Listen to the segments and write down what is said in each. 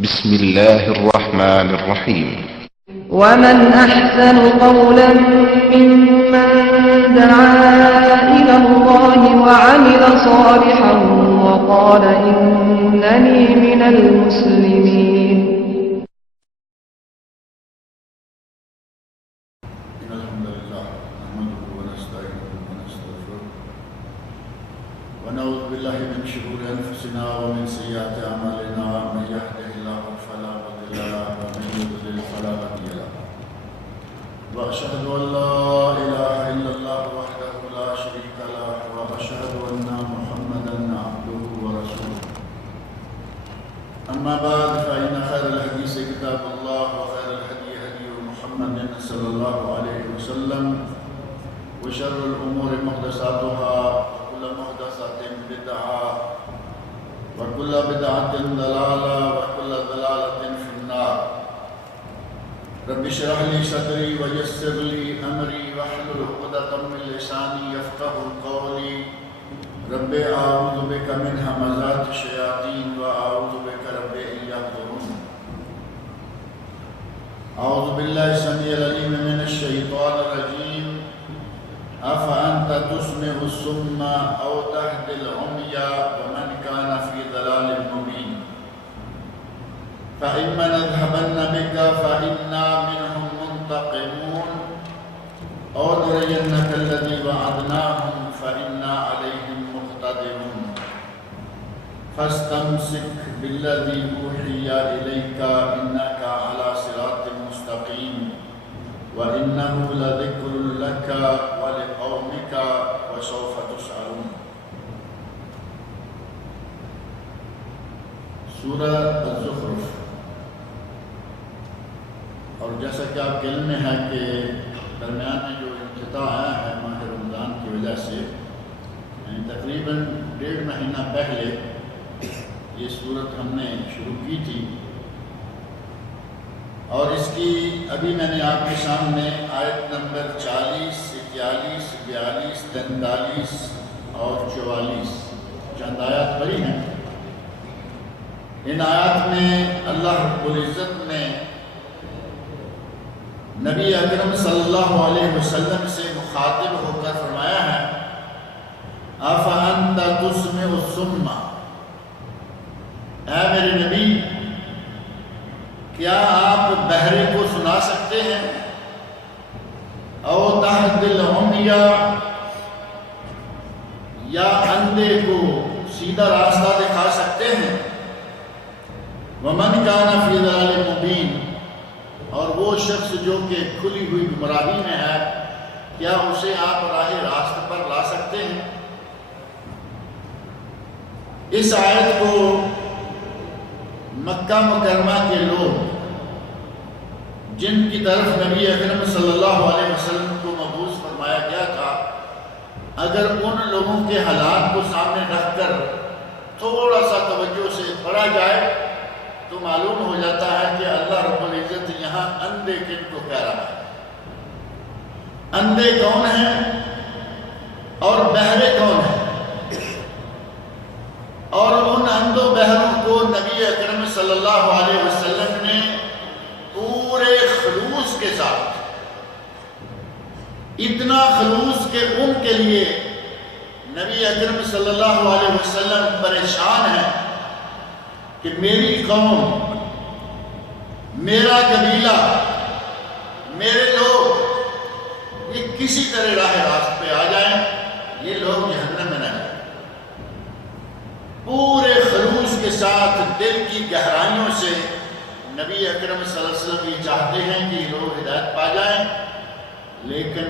بسم الله الرحمن الرحيم. ومن أحسن قولا ممن دعا إلى الله وعمل صالحا وقال إنني من المسلمين. الحمد لله نحمده ونستعينه ونستغفره ونعوذ بالله من شرور أنفسنا ومن سيئات أعمالنا من يهده الله فلا مضل له ومن يضلل فلا هادي له وأشهد أن لا إله إلا الله وحده لا شريك له وأشهد أن محمدا عبده ورسوله أما بعد فإن خير الحديث كتاب الله وخير الهدي هدي محمد صلى الله عليه وسلم وشر الأمور محدثاتها وكل محدثة بدعة وكل بدعة ضلالة وكل ضلالة في النار. رب اشرح لي صدري ويسر لي أمري واحلل عقدة من لساني يفقهوا قولي. رب أعوذ بك من همزات الشياطين وأعوذ بك رب أن يحضرون. أعوذ بالله السميع العليم من الشيطان الرجيم. أفأنت تسمع الصم أو تهدي العمي ومن كان في ضلال مبين. فإما نذهبن بك فإنا منهم منتقمون أو نرينك الذي وعدناهم فإنا عليهم مقتدرون. فاستمسك بالذي أوحي إليك إنك على صراط مستقيم وإنه لذكر لك ولقومك وسوف تسألون. سورہ الزخرف. اور جیسا کہ آپ کے علم میں ہے کہ درمیان میں جو انقطاع آیا ہے ماہ رمضان کی وجہ سے، یعنی تقریباً 1.5 مہینہ پہلے یہ صورت ہم نے شروع کی تھی، اور اس کی ابھی میں نے آپ کے سامنے آیت نمبر 40، 41، 42، 43 اور 44 چند آیات پڑھی ہیں. ان آیات میں اللہ رب العزت نے نبی اکرم صلی اللہ علیہ وسلم سے مخاطب ہو کر فرمایا ہے أَفَأَنْتَ تُسْمِعُ الصُّمَّ، اے میرے نبی کیا آپ بہرے کو سنا سکتے ہیں؟ او تہدی العمی، یا اندھے کو سیدھا راستہ دکھا سکتے ہیں؟ ومن کان فی ضلال مبین، اور وہ شخص جو کہ کھلی ہوئی گمراہی میں ہے کیا اسے آپ راہ راست پر لا سکتے ہیں؟ اس آیت کو مکہ مکرمہ کے لوگ جن کی طرف نبی اکرم صلی اللہ علیہ وسلم کو مبعوث فرمایا گیا تھا، اگر ان لوگوں کے حالات کو سامنے رکھ کر تھوڑا سا توجہ سے پڑھا جائے تو معلوم ہو جاتا ہے کہ اللہ رب العزت یہاں اندھے کن کو کہہ رہا ہے. اندھے کون ہیں اور بہرے کون ہیں؟ اور ان اندھوں بہروں کو نبی اکرم صلی اللہ علیہ وسلم نے پورے خلوص کے ساتھ، اتنا خلوص کہ ان کے لیے نبی اکرم صلی اللہ علیہ وسلم پریشان ہیں کہ میری قوم، میرا قبیلہ، میرے لوگ یہ کسی طرح راہ راست پہ آ جائیں، یہ لوگ جہنم میں نہ جائیں. پورے خلوص کے ساتھ دل کی گہرائیوں سے نبی اکرم صلی اللہ علیہ وسلم یہ چاہتے ہیں کہ لوگ ہدایت پا جائیں، لیکن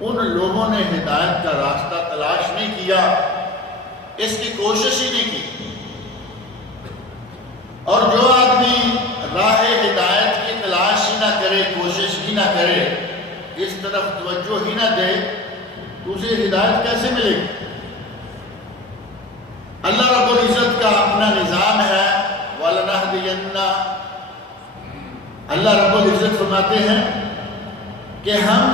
ان لوگوں نے ہدایت کا راستہ تلاش نہیں کیا، اس کی کوشش ہی نہیں کی. اور جو آدمی راہ ہدایت کی تلاش ہی نہ کرے، کوشش ہی نہ کرے، اس طرف توجہ ہی نہ دے تو اسے ہدایت کیسے ملے گی؟ اللہ رب العزت کا اپنا نظام ہے. وَلَنَهْدِيَنَّ، اللہ رب العزت فرماتے ہیں کہ ہم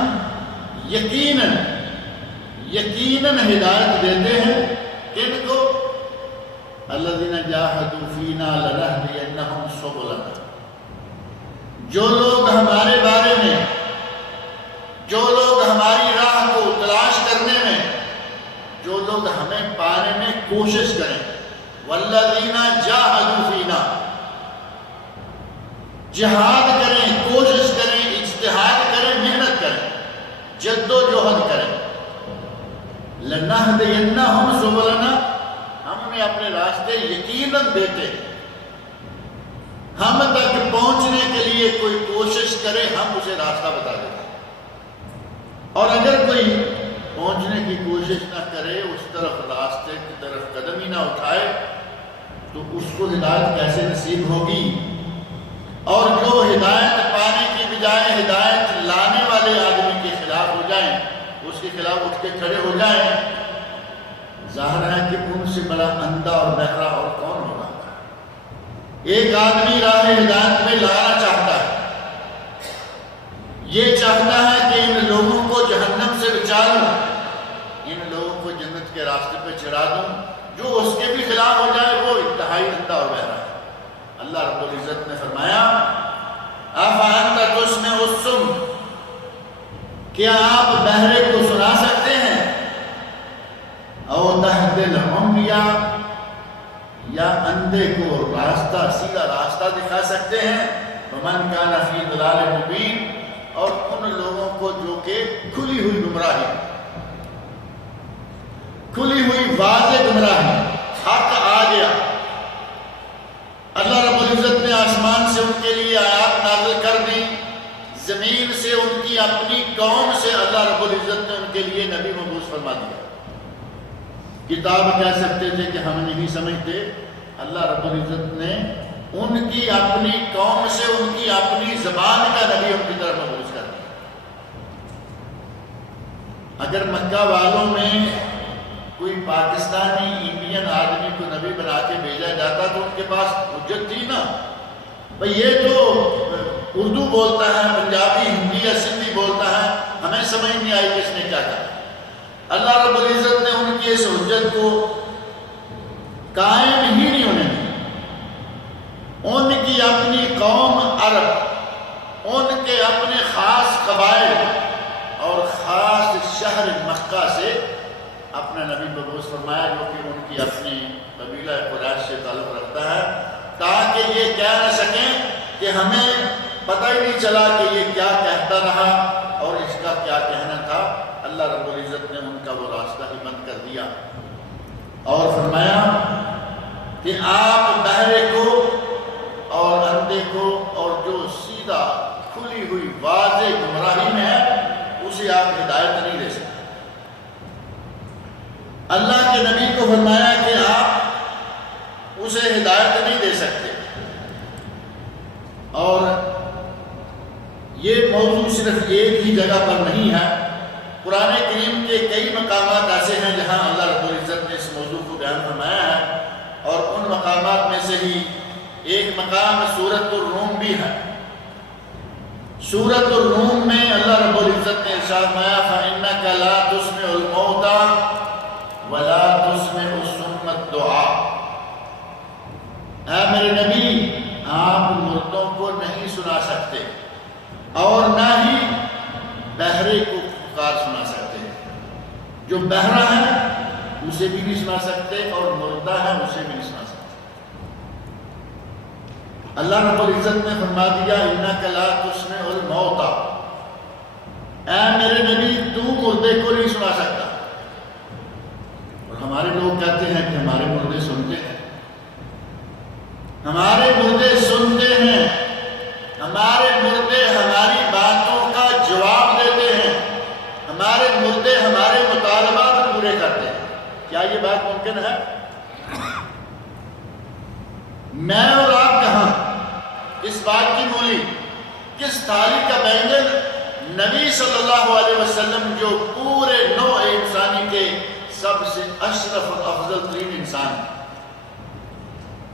یقیناً ہدایت دیتے ہیں. کن کو؟ الذین جاہدوا فینا لنہدینہم جو لوگ ہمارے بارے میں، جو لوگ ہماری راہ کو تلاش کرنے میں، جو لوگ ہمیں پانے میں کوشش کریں، والذین جاہدوا فینا، جہاد کریں، کوشش کریں، اجتہاد کریں، محنت کریں، جد و جہد کریں، لنہدینہم سبلنا، ہم انہیں اپنے راستے یقیناً دیتے ہیں۔ ہم تک پہنچنے کے لیے کوئی کوشش کرے، ہم اسے راستہ بتا دیتے ہیں، اور اگر کوئی پہنچنے کی کوشش نہ کرے، اس طرف راستے کی طرف قدم ہی نہ اٹھائے، تو اس کو ہدایت کیسے نصیب ہوگی؟ اور جو ہدایت پانے کی بجائے ہدایت لانے والے آدمی کے خلاف ہو جائیں، اس کے خلاف اٹھ کے کھڑے ہو جائیں، ظاہر ہے کہ ان سے بڑا اندھا اور بہرا اور کون ہوگا؟ ایک آدمی راہ ہدایت میں لانا چاہتا ہے، یہ چاہتا ہے کہ ان لوگوں کو جہنم سے بچا لوں، ان لوگوں کو جنت کے راستے پہ چڑھا دوں، جو اس کے بھی خلاف ہو جائے وہ انتہائی اندھا اور بہرا ہے۔ اللہ رب العزت نے فرمایا أَفَأَنْتَ تُسْمِعُ الصُّمَّ، کیا آپ بہرے کو سنا سکتے ہیں؟ أَوْ تَهْدِي الْعُمْيَ، یا اندھے کو راستہ، سیدھا راستہ دکھا سکتے ہیں؟ وَمَنْ كَانَ فِي ضَلَالٍ مُبِينٍ، اور ان لوگوں کو جو کہ کھلی ہوئی گمراہی، کھلی ہوئی واضح گمراہی، حق آ گیا، اللہ رب العزت نے آسمان سے ان کے لیے آیات نازل کر دی، زمین سے ان کی اپنی قوم سے اللہ رب العزت نے ان کے لیے نبی مبعوث فرما دیا۔ کتاب کہہ سکتے تھے کہ ہم نہیں سمجھتے، اللہ رب العزت نے ان کی اپنی قوم سے ان کی اپنی زبان کا نبی ان کی طرف مبعوث کر دیا۔ اگر مکہ والوں میں کوئی پاکستانی انڈین آدمی کو نبی بنا کے بھیجا جاتا تو ان کے پاس حجت تھی نا، بھئی یہ تو اردو بولتا ہے، پنجابی، ہندی یا سندھی بولتا ہے، ہمیں سمجھ نہیں آئی کس نے کیا کہا۔ اللہ رب العزت نے ان کی اس حجت کو قائم ہی نہیں ہونے دی۔ ان کی اپنی قوم عرب، ان کے اپنے خاص قبائل اور خاص شہر مکہ سے اپنا نبی مبعوث فرمایا، جو کہ ان کی اپنی قبیلہ قریش سے تعلق رکھتا ہے، تاکہ یہ کہہ نہ سکیں کہ ہمیں پتہ ہی نہیں چلا کہ یہ کیا کہتا رہا اور اس کا کیا کہنا تھا۔ اللہ رب العزت نے ان کا وہ راستہ ہی بند کر دیا اور فرمایا کہ آپ بہرے کو اور اندھے کو اور جو سیدھا کھلی ہوئی واضح گمراہی میں ہے، اسے آپ ہدایت نہیں دے سکتے۔ اللہ کے نبی کو فرمایا کہ آپ اسے ہدایت نہیں دے سکتے۔ اور یہ موضوع صرف ایک ہی جگہ پر نہیں ہے، قرآن کریم کے کئی مقامات ایسے ہیں جہاں اللہ رب العزت نے اس موضوع کو بیان فرمایا ہے، اور ان مقامات میں سے ہی ایک مقام سورۃ الروم بھی ہے۔ سورۃ الروم میں اللہ رب العزت نے ارشاد فرمایا فَإِنَّكَ لَا تُسْمِعُ الْمَوْتَى وَلَا تُسْمِعُ الصُّمَّ الدُّعَاءَ، اے میرے نبی آپ مردوں کو نہیں سنا سکتے اور نہ ہی بہرے کو پکار سنا سکتے، جو بہرا ہے اسے بھی نہیں سنا سکتے اور مردہ ہے اسے بھی نہیں سنا سکتے۔ اللہ رب العزت نے فرما دیا اِنَّكَ لَا تُسْمِعُ الْمَوْتَى، اے میرے نبی تو مردے کو نہیں سنا سکتا۔ اور ہمارے لوگ کہتے ہیں کہ ہمارے مردے سنتے ہیں، ہمارے مردے سنتے ہیں، ہمارے مردے ہماری باتوں کا جواب دیتے ہیں، ہمارے مردے ہمارے مطالبات پورے کرتے ہیں۔ کیا یہ بات ممکن ہے؟ میں اور آپ کہاں، کس بات کی مولی، کس تھالی کا بینگن؟ نبی صلی اللہ علیہ وسلم جو پورے نوع انسانی کے سب سے اشرف اور افضل ترین انسان ہیں،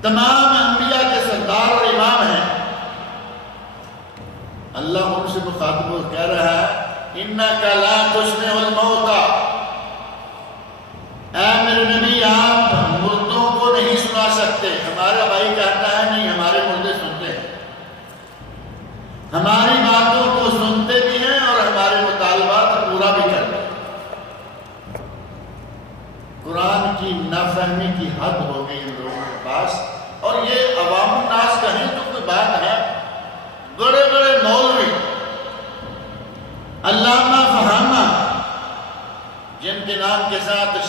تمام انبیاء کے سردار اور امام ہیں، اللہ ان سے مخاطب ہو کہہ رہا ہے اِنَّكَ لَا تُسْمِعُ الْمَوْتَى، اے میرے نبی آپ مردوں کو نہیں سنا سکتے۔ ہمارا بھائی کہتا ہے نہیں ہمارے مردے سنتے ہیں،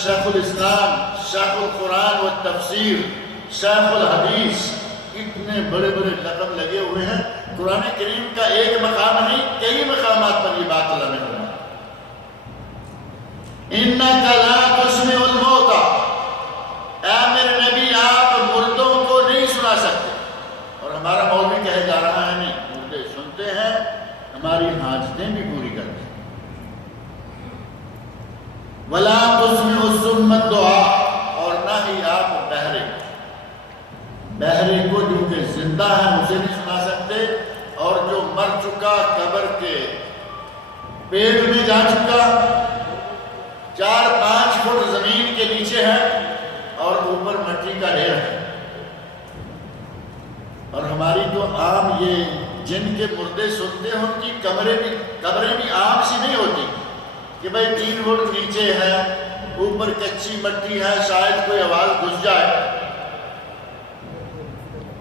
شیخ الاسلام، شیخ القرآن و تفسیر، شیخ الحدیث، اتنے بڑے بڑے لقب لگے ہوئے ہیں۔ قرآن کریم کا ایک مقام نہیں، کئی مقامات پر یہ بات اللہ نے فرمائی، اِنَّكَ لَا تُسْمِعُ الْمَوْتَى، اے میرے نبی آپ مردوں کو نہیں سنا سکتے۔ اور ہمارا مولوی کہے جا رہا ہے نہیں، مردے سنتے ہیں، ہماری حاجتیں بھی پوری کرتے ہیں۔ وَلَا تُسْمِعُ الصُّمَّ الدُّعَاء، اور نہ ہی آپ بہرے کو جو کہ زندہ ہے اسے نہیں سنا سکتے، اور جو مر چکا قبر کے پیٹ میں جا چکا، 4-5 فٹ زمین کے نیچے ہے اور اوپر مٹی کا ڈھیر ہے۔ اور ہماری تو عام یہ جن کے مردے سنتے ہیں ان کی قبریں بھی عام سی نہیں ہوتی کہ بھئی 3 فٹ نیچے ہے، اوپر کچی مٹی ہے، شاید کوئی آواز گھس جائے۔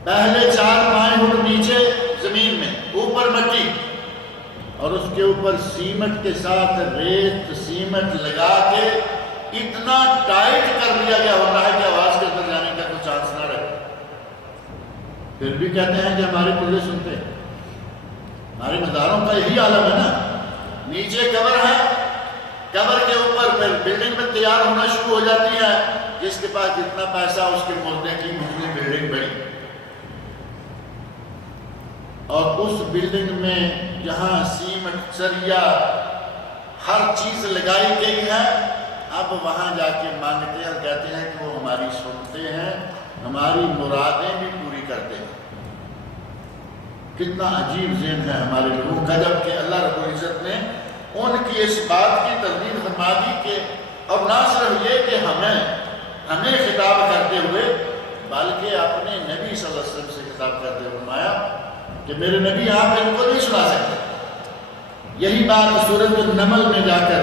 پہلے 4-5 فٹ نیچے زمین میں، اوپر مٹی، اور اس کے اوپر سیمنٹ کے ساتھ ریت سیمنٹ لگا کے اتنا ٹائٹ کر دیا گیا ہوتا ہے کہ آواز کے اندر جانے کا کوئی چانس نہ رہے۔ پھر بھی کہتے ہیں کہ ہمارے مردے سنتے ہیں۔ ہمارے مزاروں کا یہی عالم ہے نا، نیچے قبر ہے، قبر کے اوپر پھر بلڈنگ میں تیار ہونا شروع ہو جاتی ہے، جس کے پاس جتنا پیسہ اس کے مردے کی اتنی بلڈنگ بڑی، اور اس بلڈنگ میں جہاں سیمنٹ سریا ہر چیز لگائی گئی ہے، اب وہاں جا کے مانگتے ہیں اور کہتے ہیں کہ وہ ہماری سنتے ہیں، ہماری مرادیں بھی پوری کرتے ہیں۔ کتنا عجیب ذہن ہے ہمارے لوگوں کا، جب کہ اللہ رب العزت نے ان کی اس بات کی تردید فرما دی کہ، اور نہ صرف یہ کہ ہمیں خطاب کرتے ہوئے، بلکہ اپنے نبی صلی اللہ علیہ وسلم سے خطاب کرتے ہوئے فرمایا کہ میرے نبی آپ ان کو نہیں سنا سکتے۔ یہی بات سورۃ النمل میں جا کر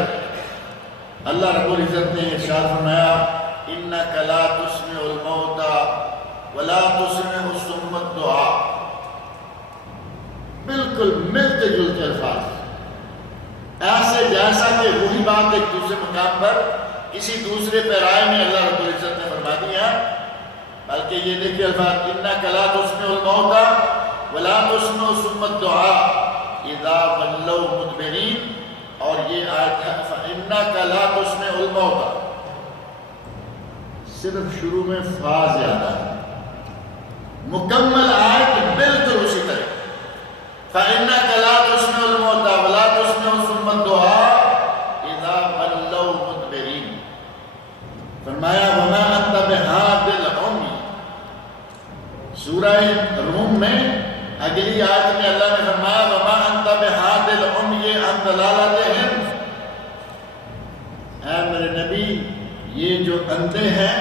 اللہ رب العزت نے ارشاد فرمایا، اِنَّكَ لَا تُسْمِعُ الْمَوْتَى وَلَا تُسْمِعُ الصُّمَّ الدُّعَاء، بالکل ملتے جلتے الفاظ، ایسے جیسا کہ وہی بات ایک دوسرے مقام پر کسی دوسرے پیرائے میں اللہ رب العزت نے فرما دیا، بلکہ یہ دیکھیے الفاظ، اِنَّكَ لَا تُسْمِعُ الْمَوْتَى وَلَا تُسْمِعُ الصُّمَّ الدُّعَاء اِذَا وَلَّوْا مُدْبِرِينَ، اور یہ آیت ہے فَإِنَّكَ لَا تُسْمِعُ الْمَوْتَى، صرف شروع میں فا زیادہ ہے، مکمل آیت بالکل اسی طرح، فَإِنَّكَ لَا تُسْمِعُ الْمَوْتَى وَلَا تُسْمِعُ الصُّمَّ الدُّعَاء اِذَا وَلَّوْا مُدْبِرِينَ۔ فرمایا وَمَا أَنْتَ بِهَادِ الْعُمْيِ، سورہ روم میں اگلی آیت میں اللہ نے فرمایا وَمَا أَنْتَ بِهَادِ الْعُمْيِ عَنْ ضَلَالَتِهِمْ، اے میرے نبی یہ جو اندھے ہیں،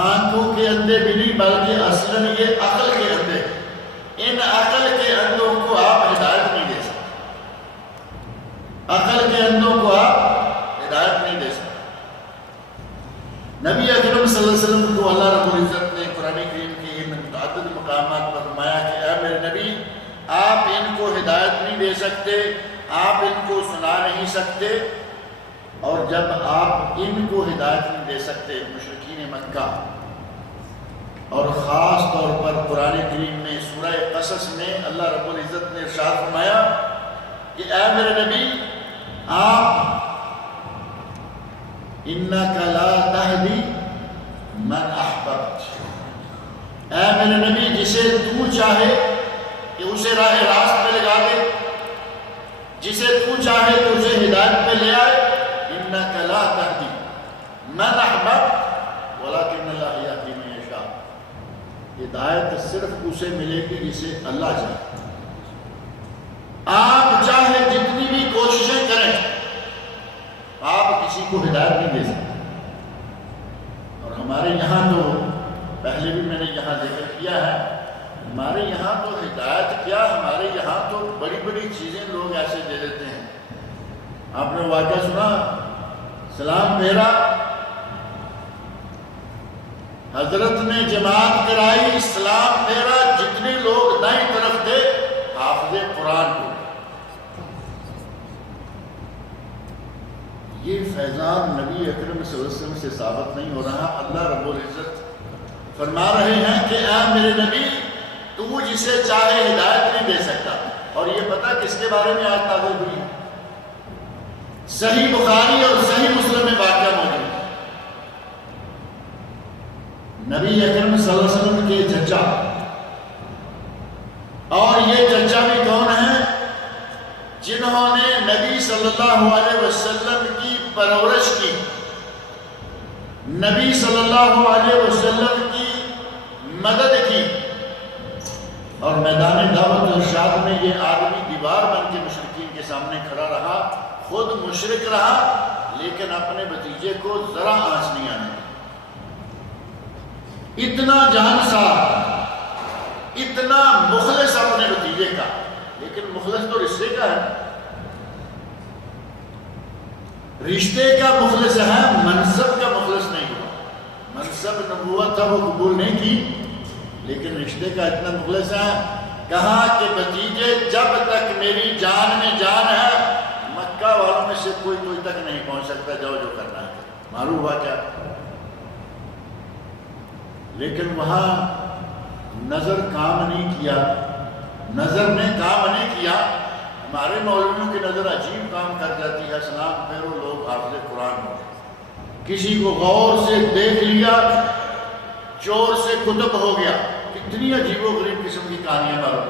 آنکھوں کے اندھے بھی نہیں بلکہ اصلاً یہ عقل کے اندھے، ان عقل کے اندھوں کو آپ ہدایت نہیں دے سکتے، عقل کے اندھوں کو آپ ہدایت نہیں دے سکتے۔ نبی اکرم صلی اللہ علیہ وسلم کو اللہ رب العزت نے قرآن کریم کے ان متعدد مقامات پر فرمایا کہ اے میرے نبی آپ ان کو ہدایت نہیں دے سکتے، آپ ان کو سنا نہیں سکتے، اور جب آپ ان کو ہدایت نہیں دے سکتے، مشرکین مکہ اور خاص طور پر قرآن کریم میں سورہ قصص میں اللہ رب العزت نے ارشاد فرمایا کہ اے میرے نبی آپ اِنَّكَ لَا تَهْدِي مَنْ أَحْبَبْتَ، اے میرے نبی جسے تو چاہے کہ اسے راہ راست پہ لگا دے، جسے تو چاہے کہ اسے ہدایت پہ لے آئے، اِنَّكَ لَا تَهْدِي مَنْ أَحْبَبْتَ وَلَكِنَّ اللَّهَ يَهْدِي مَن يَشَاءُ، ہدایت صرف اسے ملے گی جسے اللہ چاہے۔ آپ چاہے جتنی بھی کوششیں کریں آپ کسی کو ہدایت نہیں دے سکتے، اور ہمارے یہاں تو پہلے بھی میں نے یہاں ذکر کیا ہے، ہمارے یہاں تو ہدایت کیا، ہمارے یہاں تو بڑی بڑی چیزیں لوگ ایسے دے دیتے ہیں۔ آپ نے واقعہ سنا، سلام پھیرا، حضرت نے جماعت کرائی، سلام پھیرا، جتنے لوگ دائیں طرف تھے حافظ قرآن کو، یہ فیضان اسناد نبی اکرم صلی اللہ علیہ وسلم سے ثابت نہیں ہو رہا. اللہ رب العزت فرما رہے ہیں کہ اے میرے نبی تو جسے چاہے ہدایت نہیں دے سکتا. اور یہ پتہ کس کے بارے میں آج نازل ہوئی؟ صحیح بخاری اور صحیح مسلم میں واقعہ موجود ہے. نبی اکرم صلی اللہ علیہ وسلم کے چچا، اور یہ چچا بھی کون ہیں؟ جنہوں نے نبی صلی اللہ علیہ وسلم کی پرورش کی، نبی صلی اللہ علیہ وسلم کی مدد کی. اور میدان دعوت و ارشاد میں یہ آدمی دیوار بن کے مشرکین کے سامنے کھڑا رہا، خود مشرک رہا، لیکن اپنے بھتیجے کو ذرا آنچ نہیں آنے دی. اتنا جانسار، اتنا مخلص اپنے بھتیجے کا. لیکن مخلص تو رشتے کا ہے، رشتے کا مخلص ہے، منصب کا مخلص نہیں ہوا. منصب نبوت تھا وہ قبول نہیں کی، لیکن رشتے کا اتنا مخلص ہے. کہا کہ بھتیجے جب تک میری جان میں جان ہے مکہ والوں میں سے کوئی تک نہیں پہنچ سکتا، جاؤ جو کرنا ہے. معلوم ہوا کیا؟ لیکن وہاں نظر کام نہیں کیا، نظر نے کام نہیں کیا. ہمارے مولویوں کی نظر عجیب کام کر جاتی ہے. سلام پھیرو لوگ حافظ قرآن ہو، کسی کو غور سے دیکھ لیا چور سے کتب ہو گیا. کتنی عجیب و غریب قسم کی کہانیاں معلوم.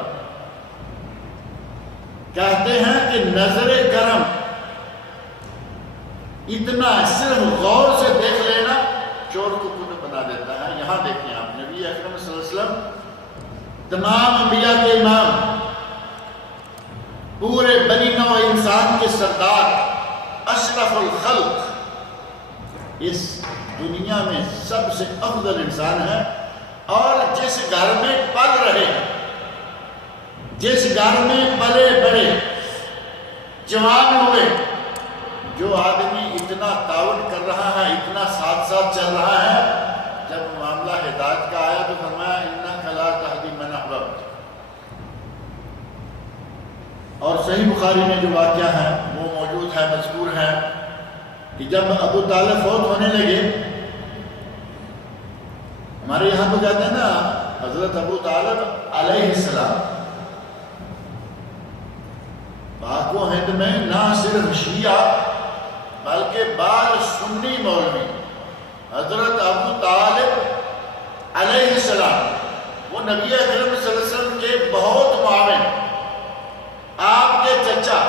کہتے ہیں کہ نظر کرم اتنا صرف غور سے دیکھ لینا چور کو کتب بنا دیتا ہے. یہاں دیکھیں آپ، نبی اکرم صلی اللہ علیہ وسلم تمام انبیاء کے امام، پورے بنی نوع انسان کے سردار، اشرف الخلق، اس دنیا میں سب سے افضل انسان ہے. اور جس گھر میں پل رہے، جس گھر میں پلے بڑے جوان ہوئے، جو آدمی اتنا تعاون کر رہا ہے، اتنا ساتھ ساتھ چل رہا ہے، جب معاملہ ہدایت کا آیا تو فرمایا انک لا تہدی من احببت. اور صحیح بخاری میں جو واقعہ ہے وہ موجود ہے، مذکور ہے کہ جب ابو طالب فوت ہونے لگے، ہمارے یہاں تو کہتے ہیں نا حضرت ابو طالب علیہ السلام، پاک و ہند میں نہ صرف شیعہ بلکہ بعض سنی مولوی حضرت ابو طالب علیہ السلام، وہ نبی اکرم صلی اللہ علیہ وسلم کے بہت معاون، آپ کے چچا،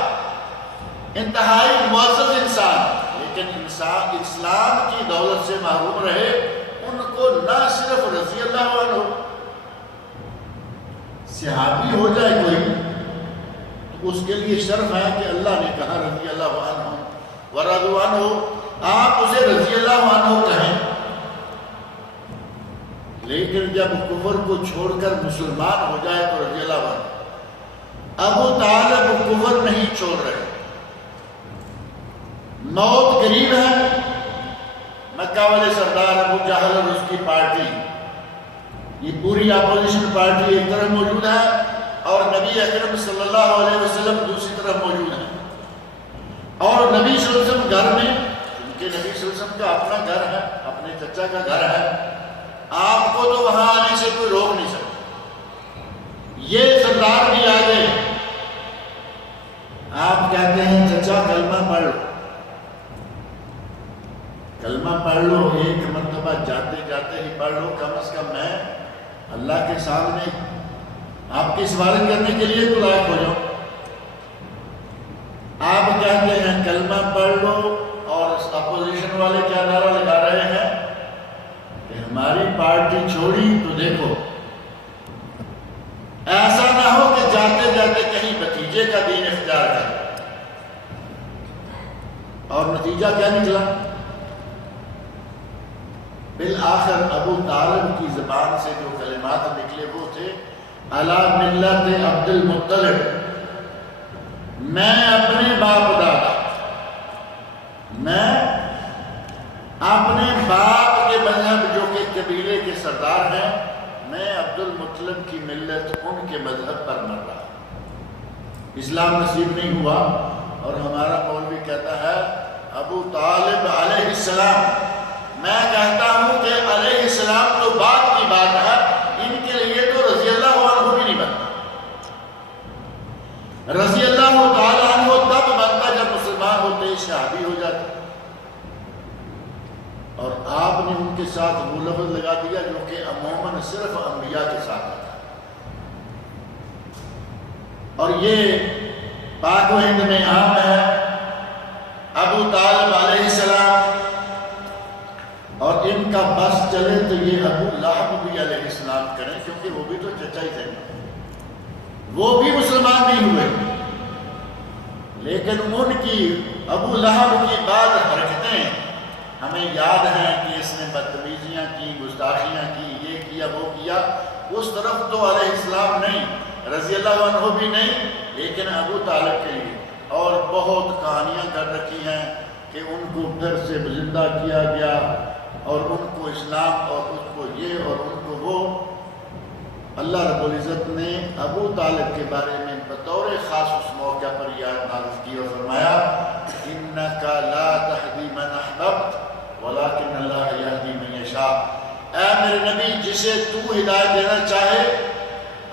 انتہائی معزز انسان، لیکن اسلام کی دولت سے محروم رہے. ان کو نہ صرف رضی اللہ عنہ صحابی ہو جائے کوئی تو اس کے لیے شرف ہے کہ اللہ نے کہا رضی اللہ عنہ ورضوا عنہ، آپ اسے رضی اللہ عنہ کہیں. لیکن جب کفر کو چھوڑ کر مسلمان ہو جائے تو رضی اللہ عنہ. ابو طالب کفر نہیں چھوڑ رہے، موت قریب ہے. مکہ والے سردار ابو جہل اور اس کی پارٹی، یہ پوری اپوزیشن پارٹی ایک طرف موجود ہے اور نبی اکرم صلی اللہ علیہ وسلم دوسری طرف موجود ہے. اور نبی صلی اللہ علیہ وسلم گھر میں، کیونکہ نبی صلی اللہ علیہ وسلم کا اپنا گھر ہے، اپنے چچا کا گھر ہے، آپ کو تو وہاں آنے سے کوئی روک نہیں سکتا. یہ سردار بھی آ گئے. آپ کہتے ہیں چچا کلمہ پڑھ لو، کلمہ پڑھ لو، ایک مرتبہ جاتے جاتے ہی پڑھ لو. کم از کم میں اللہ کے سامنے آپ کی سوال کرنے کے لیے تو لائق ہو جاؤ. آپ کہتے ہیں کلمہ پڑھ لو اور اپوزیشن والے کیا نعرہ لگا رہے ہیں کہ ہماری پارٹی چھوڑی تو دیکھو ایسا نہ ہو کہ جاتے جاتے کہیں بھتیجے کا دین اختیار کرے. اور نتیجہ کیا نکلا؟ بالآخر ابو طالب کی زبان سے جو کلمات نکلے وہ تھے علی ملت عبد المطلب، میں اپنے باپ دادا، میں اپنے باپ کے مذہب جو کہ قبیلے کے سردار ہیں، میں عبد المطلب کی ملت ان کے مذہب پر مر رہا. اسلام نصیب نہیں ہوا. اور ہمارا مولوی کہتا ہے ابو طالب علیہ السلام، میں کہتا ہوں کہ علیہ السلام تو بعد کی بات ہے، ان کے لیے تو رضی اللہ عنہ بھی نہیں بنتا۔ رضی اللہ تعالیٰ عنہ تب بنتا جب مسلمان ہوتے شہادی ہو جاتے، اور آپ نے ان کے ساتھ وہ لفظ لگا دیا جو کہ عموماً صرف انبیاء کے ساتھ ہوتا ہے، اور یہ پاک و ہند میں عام ہے۔ ابو طالب علیہ السلام، اور ان کا بس چلے تو یہ ابو لہب بھی علیہ السلام کریں، کیونکہ وہ بھی تو چچا ہی تھے، وہ بھی مسلمان نہیں ہوئے، لیکن ان کی ابو لہب کی بعض حرکتیں ہمیں یاد ہیں کہ اس نے بدتمیزیاں کی، گستاخیاں کی، یہ کیا وہ کیا، اس طرف تو علیہ السلام نہیں، رضی اللہ عنہ بھی نہیں، لیکن ابو طالب کے لیے اور بہت کہانیاں کر رکھی ہیں کہ ان کو پھر سے زندہ کیا گیا، اور ان کو اسلام، اور اس کو یہ اور ان کو وہ۔ اللہ رب العزت نے ابو طالب کے بارے میں بطور خاص اس موقع پر یہ آیت نازل کی اور فرمایا اِنَّكَ لَا تَهْدِي مَنْ أَحْبَبْتَ وَلَكِنَّ اللَّهَ يَهْدِي مَن يَشَاءُ۔ اے میرے نبی، جسے تو ہدایت دینا چاہے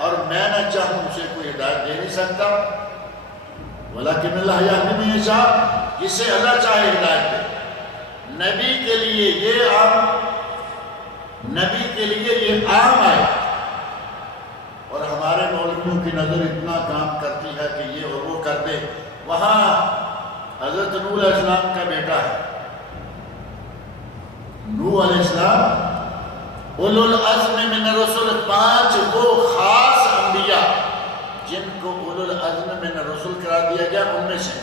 اور میں نہ چاہوں اسے کوئی ہدایت دے نہیں سکتا، وَلَكِنَّ اللَّهَ يَهْدِي مَن يَشَاءُ، جسے اللہ چاہے ہدایت دے۔ نبی کے لیے یہ عام، نبی کے لیے یہ عام ہے، اور ہمارے مولویوں کی نظر اتنا کام کرتی ہے کہ یہ اور وہ کر دے۔ وہاں حضرت نوح علیہ السلام کا بیٹا ہے، نوح علیہ السلام اولو العزم من الرسل، 5 وہ خاص انبیاء جن کو اولو العزم من الرسل قرار دیا گیا، ان میں سے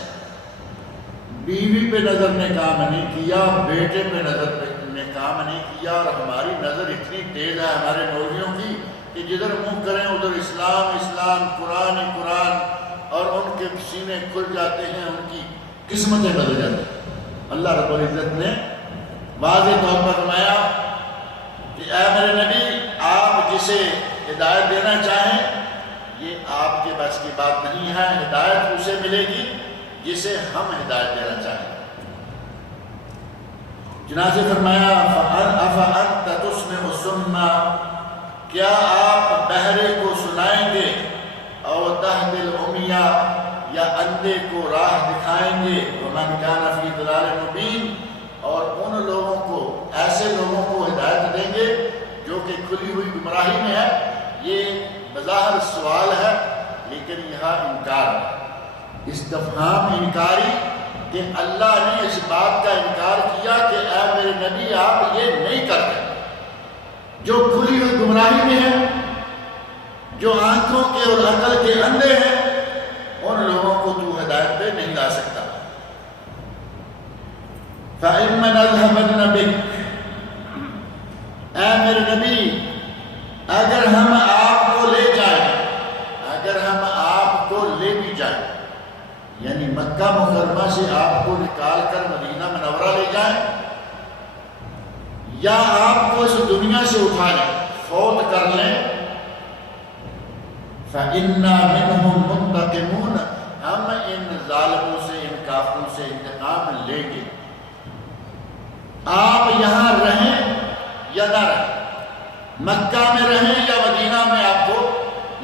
بیوی پہ نظر نے کام نہیں کیا، بیٹے پہ نظر نے کام نہیں کیا، اور ہماری نظر اتنی تیز ہے ہمارے مولویوں کی کہ جدھر منہ کریں ادھر اسلام اسلام، قرآن قرآن، اور ان کے سینے کھل جاتے ہیں، ان کی قسمتیں بدل جاتی ہیں۔ اللہ رب العزت نے واضح طور پر فرمایا کہ اے میرے نبی، آپ جسے ہدایت دینا چاہیں یہ آپ کے بس کی بات نہیں ہے، ہدایت اسے ملے گی جسے ہم ہدایت دینا چاہیں۔ چنانچہ فرمایا أَفَأَنْتَ تُسْمِعُ الصُّمَّ، کیا آپ بہرے کو سنائیں گے، او تہدی العمیٰ، یا اندھے کو راہ دکھائیں گے، ومن کان فی ضلال مبین، اور ان لوگوں کو، ایسے لوگوں کو ہدایت دیں گے جو کہ کھلی ہوئی گمراہی میں ہے۔ یہ بظاہر سوال ہے لیکن یہاں انکار ہے، استفہام انکاری، کہ اللہ نے اس بات کا انکار کیا کہ اے میرے نبی آپ یہ نہیں کرتے، جو کھلی ہوئی گمراہی میں ہیں، جو آنکھوں کے اور عقل کے اندھے ہیں، ان لوگوں کو تو ہدایت پہ نہیں لا سکتا۔ فَإِمَّا نَذْهَبَنَّ بِكَ، اے میرے نبی اگر ہم آپ کو لے جائیں، اگر ہم آپ کو لے بھی جائیں، یعنی مکہ مکرمہ سے آپ کو نکال کر مدینہ منورہ لے جائیں، یا آپ کو اس دنیا سے اٹھا لیں، فوت کر لیں، فَإِنَّا مِنْهُمْ مُنْتَقِمُونَ، ہم ان ظالموں سے، ان کافروں سے انتقام لیں گے۔ آپ یہاں رہیں یا نہ رہیں، مکہ میں رہیں یا مدینہ میں آپ کو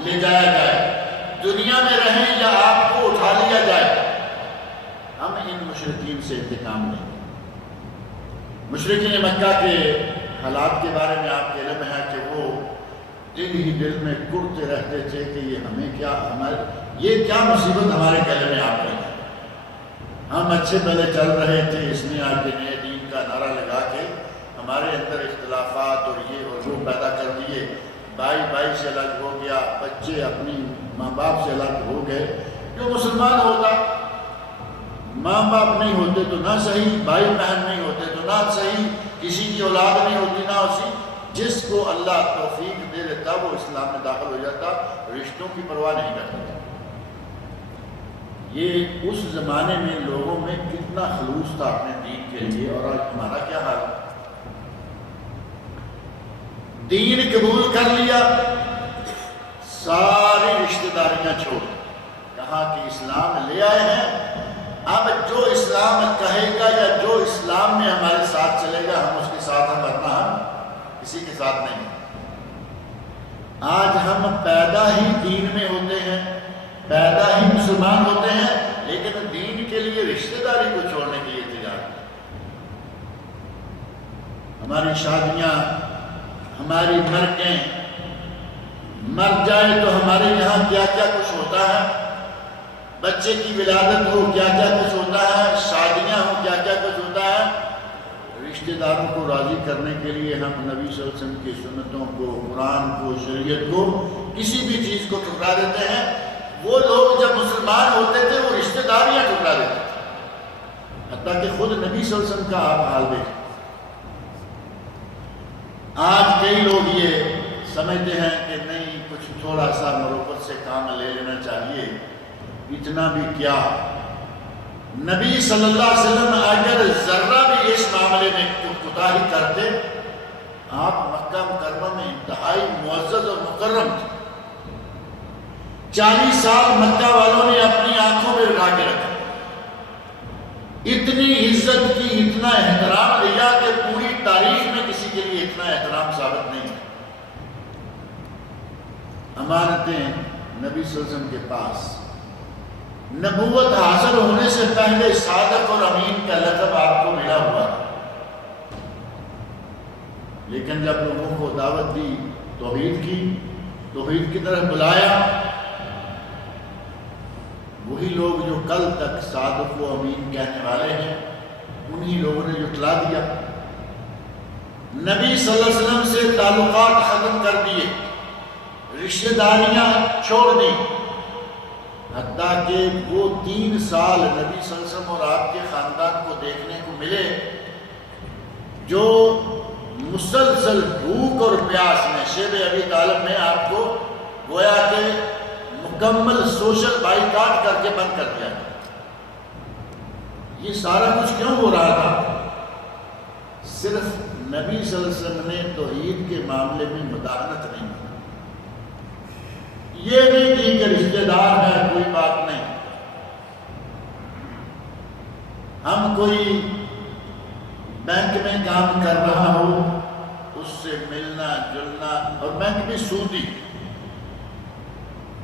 لے جایا جائے، دنیا میں رہیں یا آپ کو اٹھا لیا جائے، ہم ان مشرکین سے انتقام لیں گے۔ مشرکین مکہ کے حالات کے بارے میں آپ کے علم ہے کہ وہ دل ہی دل میں کرتے رہتے تھے کہ یہ ہمیں کیا، یہ کیا مصیبت ہمارے گلے میں آ گئی ہے، ہم اچھے پہلے چل رہے تھے، اس نے آ کے نئے دین کا نعرہ لگا کے ہمارے اندر اختلافات اور یہ اور وہ پیدا کر دیے، بھائی بھائی سے الگ ہو گیا، بچے اپنی ماں باپ سے الگ ہو گئے۔ جو مسلمان ہوتا، ماں باپ نہیں ہوتے تو نہ صحیح، بھائی بہن نہیں ہوتے تو نہ صحیح، کسی کی اولاد نہیں ہوتی نہ اسی، جس کو اللہ توفیق دے دیتا وہ اسلام میں داخل ہو جاتا، رشتوں کی پرواہ نہیں کرتا۔ یہ اس زمانے میں لوگوں میں کتنا خلوص تھا اپنے دین کے لیے، اور آج ہمارا کیا حال ہے؟ دین قبول کر لیا، ساری رشتہ داریاں چھوڑ، کہا کہ اسلام لے آئے ہیں اب جو اسلام کہے گا یا جو اسلام میں ہمارے ساتھ چلے گا ہم اس کے ساتھ ہیں، ورنہ ہم کسی کے ساتھ نہیں۔ آج ہم پیدا ہی دین میں ہوتے ہیں، پیدا ہی مسلمان ہوتے ہیں، لیکن دین کے لیے رشتہ داری کو چھوڑنے کے لیے تیار ہیں۔ ہماری شادیاں، ہماری مرگیں، مر جائے تو ہمارے یہاں کیا کیا کچھ ہوتا ہے، بچے کی ولادت ہو کیا کیا کچھ ہوتا ہے، شادیاں ہو کیا کیا کچھ ہوتا ہے۔ رشتہ داروں کو راضی کرنے کے لیے ہم نبی صلی اللہ علیہ وسلم کی سنتوں کو، قرآن کو، شریعت کو، کسی بھی چیز کو ٹھکرا دیتے ہیں۔ وہ لوگ جب مسلمان ہوتے تھے وہ رشتہ داریاں ٹھکرا دیتے تھے، حتیٰ کہ خود نبی صلی اللہ علیہ وسلم کا آپ حال دیکھیں۔ آج کئی لوگ یہ سمجھتے ہیں کہ نہیں، کچھ تھوڑا سا مروت سے کام لے لینا چاہیے، اتنا بھی کیا۔ نبی صلی اللہ علیہ وسلم اگر ذرہ بھی اس معاملے میں کوتاہی کرتے، آپ مکہ مکرمہ میں انتہائی معزز اور مکرم تھے۔ 40 سال مکہ والوں نے اپنی آنکھوں میں اٹھا کے رکھا، اتنی عزت کی، اتنا احترام لیا کہ پوری تاریخ میں کسی کے لیے اتنا احترام ثابت نہیں ہے۔ امانتیں نبی صلی اللہ علیہ وسلم کے پاس، نبوت حاصل ہونے سے پہلے صادق اور امین کا لقب آپ کو ملا ہوا، لیکن جب لوگوں کو دعوت دی، توحید کی طرف بلایا، وہی لوگ جو کل تک صادق و امین کہنے والے ہیں، انہی لوگوں نے جھٹلا دیا، نبی صلی اللہ علیہ وسلم سے تعلقات ختم کر دیے، رشتہ داریاں چھوڑ دی، حتیٰ کہ وہ 3 سال نبی صلی اللہ علیہ وسلم اور آپ کے خاندان کو دیکھنے کو ملے جو مسلسل بھوک اور پیاس میں، شیب ابی طالب میں آپ کو گویا کہ مکمل سوشل بائیکاٹ کر کے بند کر دیا۔ یہ سارا کچھ کیوں ہو رہا تھا؟ صرف نبی صلی اللہ علیہ وسلم نے توحید کے معاملے میں مداخلت نہیں کی، یہ نہیں کہ رشتہ دار ہے کوئی بات نہیں، ہم کوئی بینک میں کام کر رہا ہو اس سے ملنا جلنا، اور بینک بھی سودی،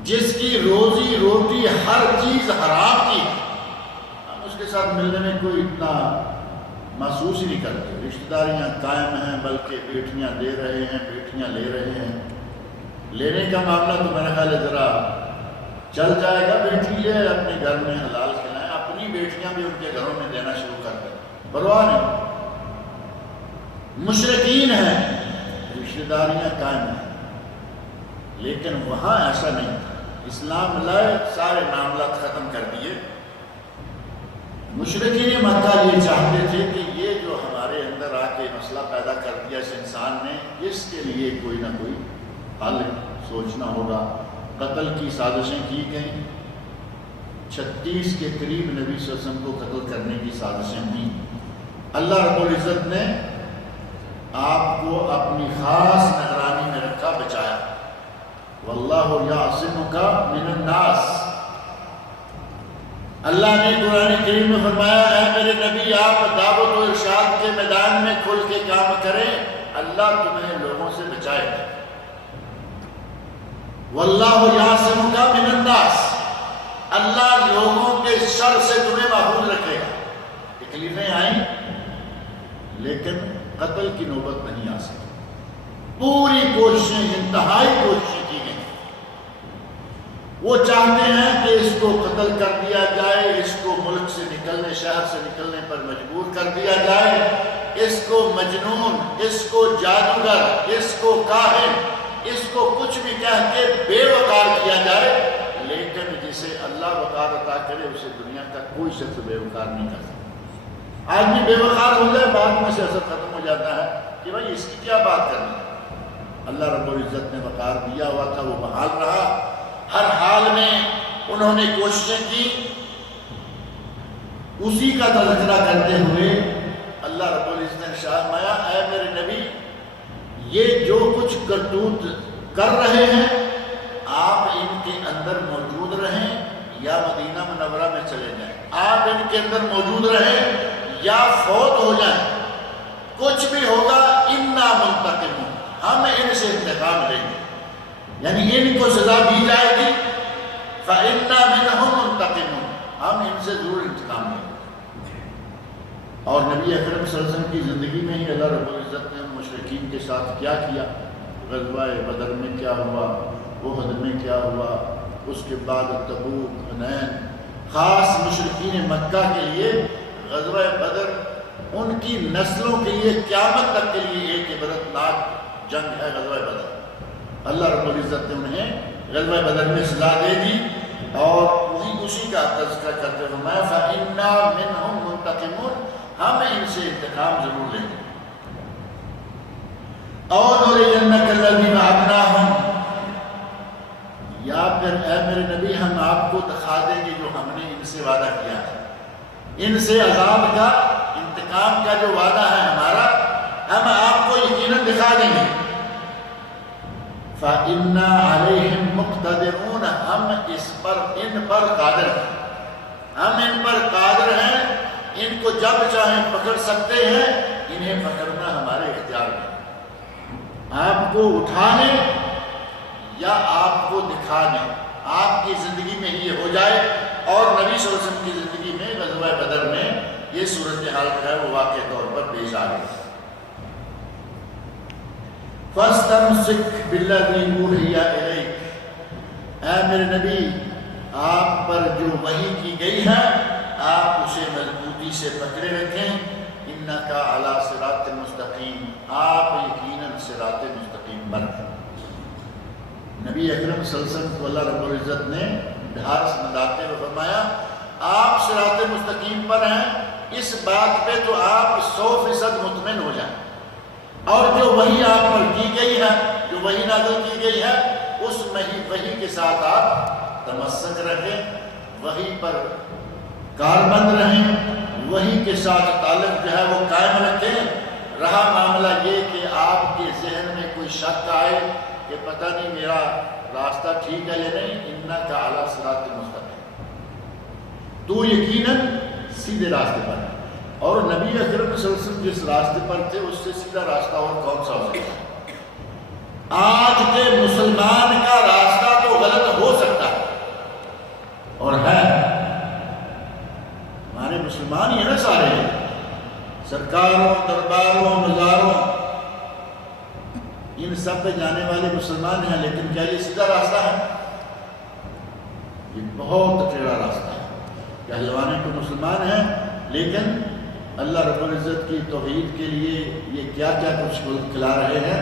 جس کی روزی روٹی ہر چیز حرام کی، ہم اس کے ساتھ ملنے میں کوئی اتنا محسوس ہی نہیں کرتے۔ رشتہ داریاں قائم ہیں، بلکہ بیٹیاں دے رہے ہیں، بیٹیاں لے رہے ہیں۔ لینے کا معاملہ تو میرا خیال ہے ذرا چل جائے گا، بیٹی لے اپنے گھر میں حلال کھلائیں، اپنی بیٹیاں بھی ان کے گھروں میں دینا شروع کر دیں، پرواہ نہیں۔ مشرکین ہیں، رشتہ داریاں قائم ہیں، لیکن وہاں ایسا نہیں تھا۔ اسلام لائے، سارے معاملات ختم کر دیے۔ مشرکین مکہ یہ چاہتے تھے کہ یہ جو ہمارے اندر آ کے مسئلہ پیدا کر دیا اس انسان نے، اس کے لیے کوئی نہ کوئی حل سوچنا ہوگا۔ قتل کی سازشیں کی گئیں، 36 کے قریب نبی صلی اللہ علیہ وسلم کو قتل کرنے کی سازشیں ہوئیں۔ اللہ رب العزت نے آپ کو اپنی خاص نگرانی میں رکھا، بچایا۔ واللہ یعصمک من الناس، اللہ نے قرآن کریم میں فرمایا اے میرے نبی آپ دعوت و ارشاد کے میدان میں کھل کے کام کریں، اللہ تمہیں لوگوں سے بچائے گا۔ واللہ یعصمک من الناس، اللہ لوگوں کے شر سے تمہیں محفوظ رکھے گا۔ تکلیفیں آئیں لیکن قتل کی نوبت نہیں آ سکی، پوری کوششیں، انتہائی کوششیں کی گئیں۔ وہ چاہتے ہیں کہ اس کو قتل کر دیا جائے، اس کو ملک سے نکلنے، شہر سے نکلنے پر مجبور کر دیا جائے، اس کو مجنون، اس کو جادوگر، اس کو کاہن، اس کو کچھ بھی کہہ کے بے وقار کیا جائے، لیکن جسے اللہ وقار عطا کرے اسے دنیا کا کوئی شخص بے وقار نہیں کر سکتا۔ آدمی بے وقار ہو جائے، بعد میں سے اثر ختم ہو جاتا ہے کہ بھائی اس کی کیا بات کرنی ہے۔ اللہ رب العزت نے وقار دیا ہوا تھا، وہ بحال رہا۔ ہر حال میں انہوں نے کوششیں کی۔ اسی کا تذکرہ کرتے ہوئے اللہ رب العزت نے ارشاد فرمایا اے میرے نبی یہ جو کچھ کرتوت کر رہے ہیں آپ ان کے اندر موجود رہیں یا مدینہ منورہ میں چلے جائیں۔ آپ ان کے اندر موجود رہیں یا فوت ہو جائیں، کچھ بھی ہوگا انا منتقمون، ہم ان سے انتقام لیں گے، یعنی ان کو سزا دی جائے گی، فَإِنَّا مِنْهُمْ مُنْتَقِمُونَ، ہم ان سے ضرور انتقام لیں گے۔ اور نبی اکرم صلی اللہ علیہ وسلم کی زندگی میں ہی اللہ رب العزت نے ان مشرکین کے ساتھ کیا کیا، غزوہ بدر میں کیا ہوا، احد میں کیا ہوا، اس کے بعد تبوک، حنین، خاص مشرکین مکہ کے لیے غزوہ بدر ان کی نسلوں کے لیے قیامت تک کے لیے ایک عبرتناک جنگ ہے غزوہ بدر۔ اللہ رب العزت نے انہیں غزوہ بدر میں سزا دے دی اور اسی کا تذکرہ کرتے ہوئے فرمایا فَإِنَّا مِنْهُمْ مُنْتَقِمُونَ، ہم ان سے انتقام ضرور لیں گے۔ اور نُرِيَنَّكَ الَّذِي وَعَدْنَاهُمْ، یا پھر اے میرے نبی ہم آپ کو دکھا دیں گے جو ہم نے ان سے وعدہ کیا ہے، ان سے عذاب کا، انتقام کا جو وعدہ ہے ہمارا، ہم آپ کو یقیناً دکھا دیں گے۔ فَإِنَّا عَلَيْهِمْ مُقْتَدِرُونَ، ہم اس پر، ان پر قادر ہیں، ہم ان پر قادر ہیں، ان کو جب چاہیں پکڑ سکتے ہیں، انہیں پکڑنا ہمارے اختیار میں، آپ کو اٹھانے یا آپ کو دکھا دیں، آپ کی زندگی میں ہی یہ ہو جائے۔ اور نبی صلی اللہ علیہ وسلم کی زندگی میں غزوہ بدر میں یہ صورتحال جو ہے وہ واقعی طور پر پیش آ گئی۔ فَاسْتَمْسِكْ بِالَّذِي أُوحِيَ إِلَيْكَ، اے میرے نبی آپ پر جو وحی کی گئی ہے آپ اسے مضبوطی سے پکڑے رکھیں، إِنَّكَ عَلَى صِرَاطٍ مُسْتَقِيمٍ، آپ یقیناً صراط مستقیم پر ہیں۔ نبی اکرم صلی اللہ علیہ وسلم کو اللہ رب العزت نے ڈھارس بندھاتے ہوئے فرمایا آپ صراط مستقیم پر ہیں، اس بات پہ تو آپ 100% مطمئن ہو جائیں، اور جو وحی آپ پر کی گئی ہے، جو وحی نازل کی گئی ہے، اس وحی کے ساتھ آپ تمسک رکھیں، وحی پر کاربند رہیں، وحی کے ساتھ تعلق جو ہے وہ قائم رکھیں۔ رہا معاملہ یہ کہ آپ کے ذہن میں کوئی شک آئے کہ پتہ نہیں میرا راستہ ٹھیک ہے یا نہیں، إِنَّكَ عَلَى صِرَاطٍ مُسْتَقِيمٍ، تو یقیناً سیدھے راستے پر ہے۔ اور نبی اکرم صلی اللہ علیہ وسلم جس راستے پر تھے اس سے سیدھا راستہ اور کون سا ہو سکتا ہے؟ آج کے مسلمان کا راستہ تو غلط ہو سکتا ہے اور ہے، ہمارے مسلمان یہ نا سارے سرکاروں، درباروں، مزاروں، ان سب پہ جانے والے مسلمان ہیں، لیکن کیا یہ سیدھا راستہ ہے؟ یہ بہت ٹیڑھا راستہ ہے۔ پہلوانے تو مسلمان ہیں لیکن اللہ رب العزت کی توحید کے لیے یہ کیا کیا کچھ کھلا رہے ہیں۔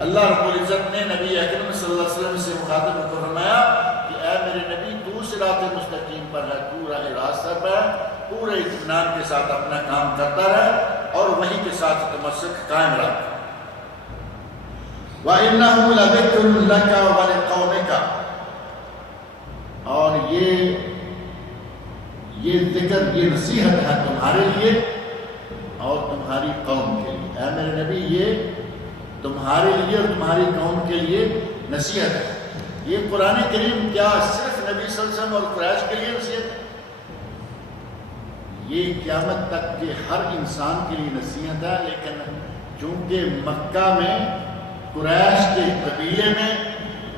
اللہ رب العزت نے نبی اکرم صلی اللہ علیہ وسلم سے مخاطب کو فرمایا کہ اے میرے نبی تو صراط مستقیم پر ہے، تو راہ راست پر ہے، پورے اطمینان کے ساتھ اپنا کام کرتا رہے اور وحی کے ساتھ تمسک قائم رکھ۔ وَإِنَّهُ لَذِكْرٌ لَكَ وَلِقَوْمِكَ، اور یہ ذکر، یہ نصیحت ہے تمہارے لیے اور تمہاری قوم کے لیے۔ اے میرے نبی یہ تمہارے لیے اور تمہاری قوم کے لیے نصیحت ہے۔ یہ قرآن کریم کیا صرف نبی صلی اللہ علیہ وسلم اور قریش کے لیے نصیحت ہے؟ یہ قیامت تک کے ہر انسان کے لیے نصیحت ہے، لیکن چونکہ مکہ میں قریش کے قبیلے میں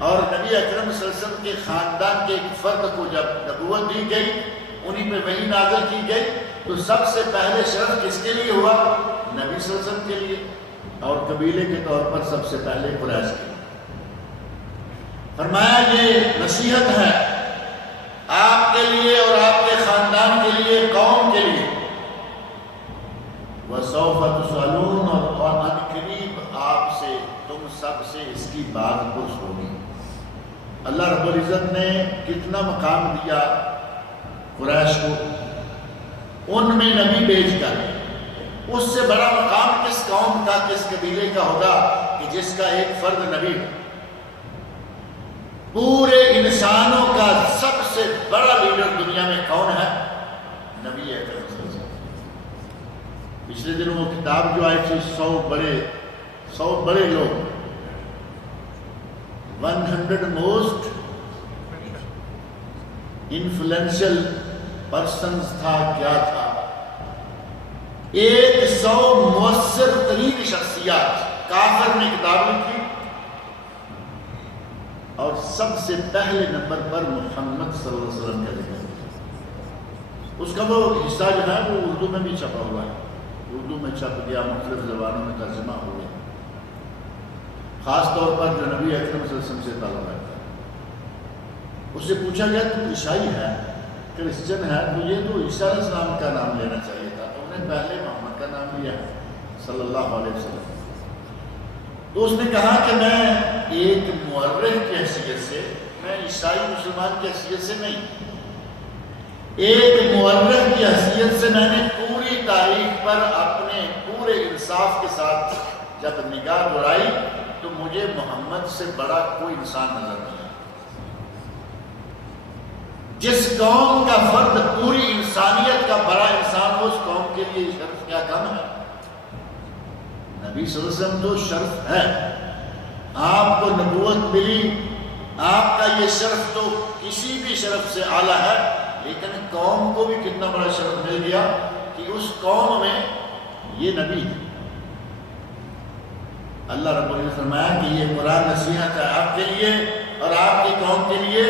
اور نبی اکرم صلی اللہ علیہ وسلم کے خاندان کے ایک فرد کو جب نبوت دی گئی، انہی پہ وحی نازل کی گئی، تو سب سے پہلے شرف کس کے لیے ہوا؟ نبی صلی اللہ علیہ وسلم کے لیے، اور قبیلے کے طور پر سب سے پہلے قریش کے لیے۔ فرمایا یہ نصیحت ہے آپ کے لیے اور آپ کے خاندان کے لیے، قوم کے لیے۔ وَسَوْفَ تُسْأَلُونَ، اور ان قریب آپ سے، تم سب سے اس کی بات پرس ہوگی۔ اللہ رب العزت نے کتنا مقام دیا قریش کو، ان میں نبی بھیج کر، اس سے بڑا مقام کس قوم کا، کس قبیلے کا ہوگا کہ جس کا ایک فرد نبی ہو۔ پورے انسانوں کا سب سے بڑا لیڈر دنیا میں کون ہے؟ نبی اکرم صلی اللہ علیہ وسلم۔ پچھلے دنوں وہ کتاب جو آئی تھی 100 بڑے لوگ، 100 موسٹ انفلوئنشل پرسنز تھا، کیا تھا؟ 100 مؤثر ترین شخصیات کافر نے کتاب لکھی، اور سب سے پہلے نمبر پر محمد صلی اللہ علیہ وسلم کا ذکر ہے۔ اس کا وہ حصہ جو ہے وہ اردو میں بھی چھپا ہوا ہے، اردو میں چھپ گیا، مختلف زبانوں میں ترجمہ ہو گیا، خاص طور پر جو نبی اکرم صلی اللہ علیہ وسلم سے تعلق رکھتا ہے۔ اس سے پوچھا گیا تو عیسائی ہے، کرسچن ہے، تو یہ تو عیسیٰ علیہ السلام کا نام لینا چاہیے تھا، تو انہیں پہلے محمد کا نام لیا صلی اللہ علیہ وسلم۔ تو اس نے کہا کہ میں ایک مورخ کی حیثیت سے، میں عیسائی مسلمان کی حیثیت سے نہیں، ایک مورخ کی حیثیت سے میں نے پوری تاریخ پر اپنے پورے انصاف کے ساتھ جب نگاہ دوڑائی تو مجھے محمد سے بڑا کوئی انسان نظر نہیں آیا۔ جس قوم کا فرد پوری انسانیت کا بڑا انسان ہو، اس قوم کے لیے شرف کیا کم ہے؟ نبی صلی اللہ علیہ وسلم تو شرف ہے، آپ کو نبوت ملی، آپ کا یہ شرف تو کسی بھی شرف سے اعلیٰ ہے، لیکن قوم کو بھی کتنا بڑا شرف مل گیا کہ اس قوم میں یہ نبی ہے۔ اللہ رب العزت نے فرمایا کہ یہ قرآن نصیحت ہے آپ کے لیے اور آپ کی قوم کے لیے،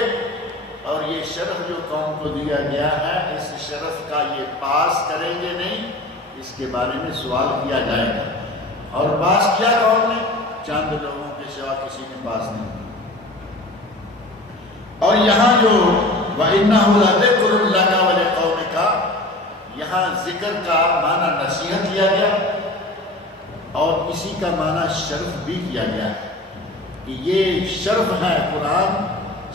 اور یہ شرف جو قوم کو دیا گیا ہے، اس شرف کا یہ پاس کریں گے نہیں، اس کے بارے میں سوال کیا جائے گا، اور پاس کیا قوم نے؟ چند لوگوں کے سوا کسی نے پاس نہیں کیا۔ اور یہاں جو وَإِنَّهُ لَذِكْرٌ لَكَ وَلِقَوْمِكَ، یہاں ذکر کا معنی نصیحت کیا گیا، اور اسی کا معنی شرف بھی کیا گیا ہے کہ یہ شرف ہے، قرآن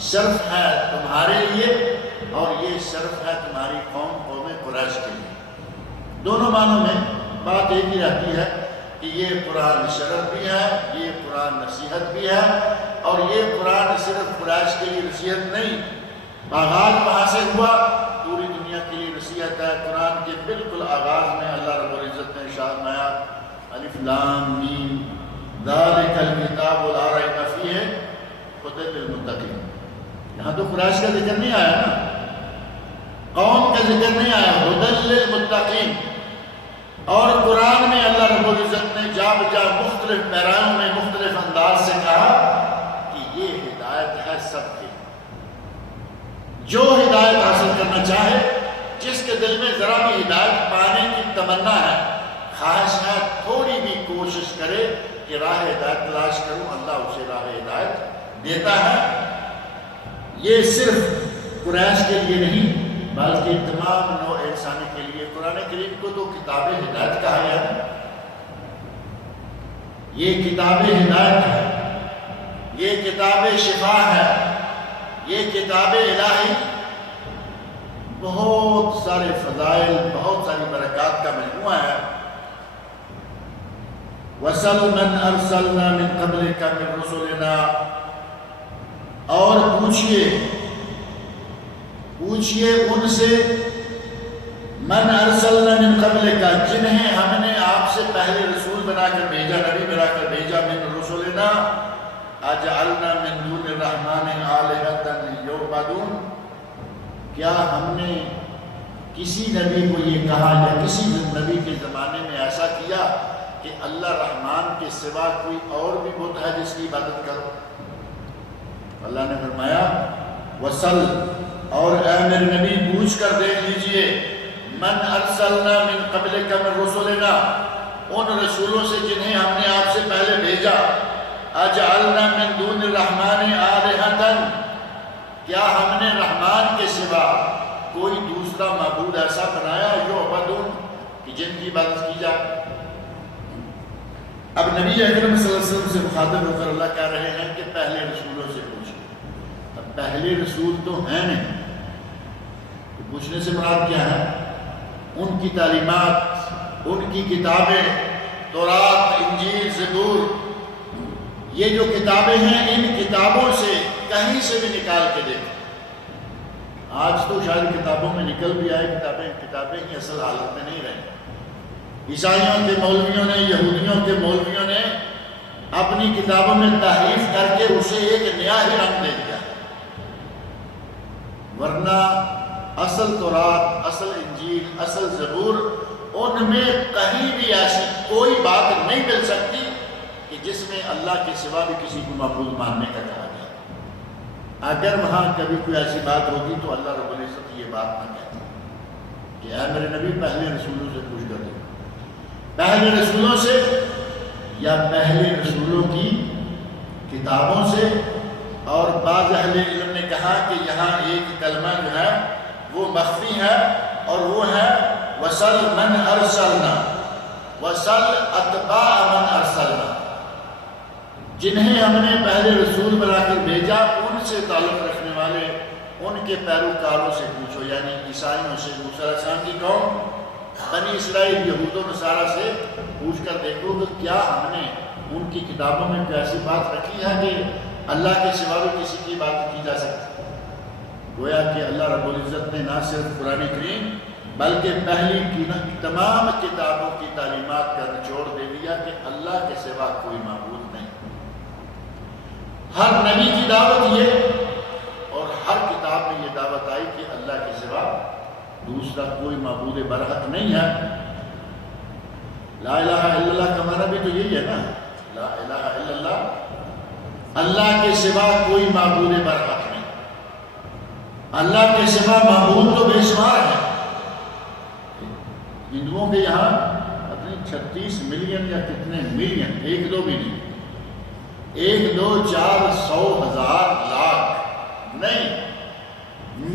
شرف ہے تمہارے لیے، اور یہ شرف ہے تمہاری قوم قریش کے لیے۔ دونوں معنوں میں بات ایک ہی رہتی ہے کہ یہ قرآن شرف بھی ہے، یہ قرآن نصیحت بھی ہے، اور یہ قرآن صرف قریش کے لیے نصیحت نہیں، آغاز وہاں سے ہوا، پوری دنیا کے لیے نصیحت ہے۔ قرآن کے بالکل آغاز میں اللہ رب العزت نے ارشاد فرمایا الف لام میم ذالک الکتاب لا ریب فیہ ھدی للمتقین۔ یہاں تو قریش کا ذکر نہیں آیا نا، قوم کا ذکر نہیں آیا، ھدی للمتقین۔ اور قرآن میں اللہ رب العزت نے جا بجا مختلف پیرایوں میں مختلف انداز سے کہا کہ یہ ہدایت ہے سب کی، جو ہدایت حاصل کرنا چاہے، جس کے دل میں ذرا بھی ہدایت پانے کی تمنا ہے، خواہش ہے، تھوڑی بھی کوشش کرے کہ راہ ہدایت تلاش کروں، اللہ اسے راہ ہدایت دیتا ہے۔ یہ صرف قریش کے لیے نہیں بلکہ تمام نوع انسانی کے لیے۔ قرآن کریم کو تو کتاب ہدایت کہا گیا ہے، یہ کتاب ہدایت ہے، یہ کتاب شفا ہے، یہ کتاب الہی بہت سارے فضائل، بہت ساری برکات کا مجموعہ ہے۔ وَسَلْ مَنْ أَرْسَلْنَا مِنْ قَبْلِكَ مِنْ رُسُلِنَا، اور پوچھئے ان سے، من ارسلنا من قبلک، جنہیں ہم نے آپ سے پہلے رسول بنا کر بھیجا، نبی بنا کر بھیجا، من رسولنا اجعلنا من دون الرحمن آلہۃ یعبدون، کیا ہم نے کسی نبی کو یہ کہا یا کسی نبی کے زمانے میں ایسا کیا کہ اللہ رحمان کے سوا کوئی اور بھی بت ہے جس کی عبادت کرو؟ اللہ نے فرمایا وصل، اور اے میرے نبی پوچھ کر دیکھ لیجئے، من ارسلنا من قبلک من رسولنا، ان رسولوں سے جنہیں ہم نے آپ سے پہلے بھیجا، اجعلنا من دون الرحمن آلہۃ، کیا ہم نے رحمان کے سوا کوئی دوسرا معبود ایسا بنایا یعبدون کہ جن کی عبادت کی جائے؟ اب نبی اکرم صلی اللہ علیہ وسلم سے مخاطب ہو کر اللہ کہہ رہے ہیں کہ پہلے رسولوں سے پوچھیں۔ اب پہلے رسول تو ہیں نہیں، تو پوچھنے سے مراد کیا ہے؟ ان کی تعلیمات، ان کی کتابیں، تورات، انجیل، زبور، یہ جو کتابیں ہیں، ان کتابوں سے کہیں سے بھی نکال کے دیکھیں۔ آج تو شاید کتابوں میں نکل بھی آئے، کتابیں ہی اصل حالت میں نہیں رہیں۔ عیسائیوں کے مولویوں نے، یہودیوں کے مولویوں نے اپنی کتابوں میں تحریف کر کے اسے ایک نیا ہی رنگ دے دیا، ورنہ اصل تورات، اصل انجیل، اصل زبور، ان میں کہیں بھی ایسی کوئی بات نہیں مل سکتی کہ جس میں اللہ کے سوا بھی کسی کو معبود ماننے کا کہا گیا۔ اگر وہاں کبھی کوئی ایسی بات ہوتی تو اللہ رب العزت یہ بات نہ کہتی کہ اے میرے نبی پہلے رسولوں سے پوچھ کر دو، پہلے رسولوں سے یا پہلے رسولوں کی کتابوں سے۔ اور بعض اہل علم نے کہا کہ یہاں ایک کلمہ جو ہے وہ مخفی ہے، اور وہ ہے وَسَلْ مَنْ أَرْسَلْنَا وَسَلْ أَتْبَاعَ مَنْ أَرْسَلْنَا، جنہیں ہم نے پہلے رسول بنا کر بھیجا ان سے تعلق رکھنے والے ان کے پیروکاروں سے پوچھو، یعنی عیسائیوں سے، موسیٰ علیہ السلام کی قوم بنی اسرائیل یہود و نصارہ سے پوچھ کر دیکھو کہ کیا ہم نے ان کی کتابوں میں کوئی ایسی بات رکھی ہے کہ اللہ کے سوا بھی کسی کی بات کی جا سکتی۔ گویا کہ اللہ رب العزت نے نہ صرف قرآن کریم بلکہ پہلی کی تمام کتابوں کی تعلیمات کا نچوڑ دے دیا کہ اللہ کے سوا کوئی معبود نہیں۔ ہر نبی کی دعوت یہ، اور ہر کتاب میں یہ دعوت آئی کہ اللہ کے سوا دوسرا کوئی معبود برحق نہیں ہے۔ لا الہ الا اللہ کا معنی بھی تو یہی ہے نا، لا الہ الا اللہ، اللہ کے سوا کوئی معبود برحق نہیں۔ اللہ کے سوا معبود تو بے شمار ہے۔ ہندوؤں کے یہاں اپنی 36 ملین یا کتنے ملین، ایک دو بھی نہیں، 1 2 4 100 1000 لاکھ نہیں،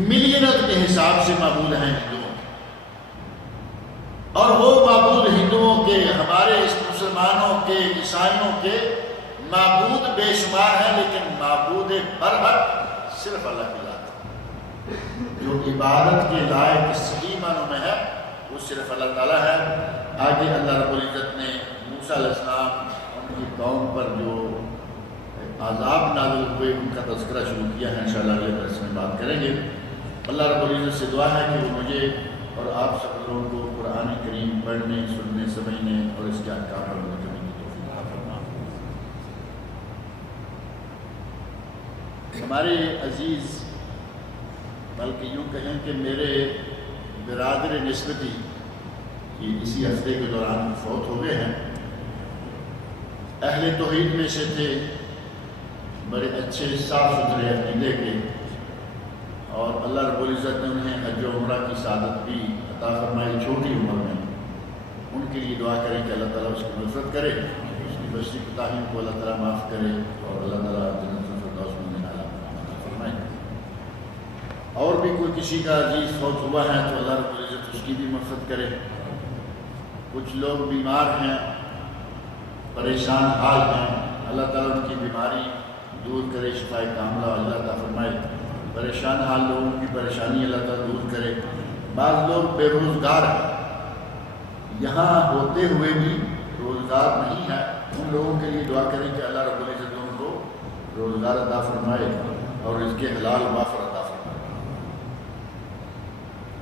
ملینت کے حساب سے معبود ہیں ہندوؤں کے، اور وہ معبود ہندوؤں کے، ہمارے مسلمانوں کے، عیسائیوں کے معبود بے شمار ہیں، لیکن معبود برحق صرف اللہ کی ذات، جو عبادت کے لائق صحیح معنوں میں ہے وہ صرف اللہ تعالیٰ ہے۔ آگے اللہ رب العزت نے موسیٰ علیہ السلام ان کی قوم پر جو عذاب نازل ہوئے ان کا تذکرہ شروع کیا ہے، انشاءاللہ اگلے درس میں بات کریں گے۔ اللہ رب العزت سے دعا ہے کہ وہ مجھے اور آپ سب لوگوں کو قرآن کریم پڑھنے، سننے، سمجھنے اور اس کے احکام پر عمل کرنے کی توفیق عطا فرمائے۔ ہمارے عزیز، بلکہ یوں کہیں کہ میرے برادر نسبتی یہ اسی ہفتے کے دوران فوت ہو گئے ہیں، اہل توحید میں سے تھے، بڑے اچھے صاف ستھرے عقیدے کے، اور اللہ رب العزت نے انہیں حج و عمرہ کی سعادت بھی عطا فرمائی چھوٹی عمر میں۔ ان کے لیے دعا کریں کہ اللہ تعالیٰ اس کی مغفرت کرے، اس کی بچی کوتاہیوں کو اللہ تعالیٰ معاف کرے، اور اللہ تعالیٰ جنت الفردوس میں انہیں اعلیٰ عطا فرمائے۔ اور بھی کوئی کسی کا عزیز فوت ہوا ہے تو اللہ رب العزت اس کی بھی مغفرت کرے۔ کچھ لوگ بیمار ہیں، پریشان حال ہیں، اللہ تعالیٰ ان کی بیماری دور کرے، شفائے کاملہ اللہ عطا فرمائے۔ پریشان حال لوگوں کی پریشانی اللہ تعالیٰ دور کرے۔ بعض لوگ بے روزگار ہیں، یہاں ہوتے ہوئے بھی روزگار نہیں ہے، ان لوگوں کے لیے دعا کریں کہ اللہ رب العزت ان کو روزگار عطا فرمائے اور اس کے حلال وافر عطا فرمائے۔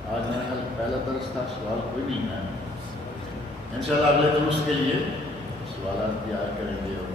آج میرا خیال پہلا درس تھا، سوال کوئی نہیں ہے، انشاءاللہ اگلے درس کے لیے سوالات بھی آیا کریں گے اور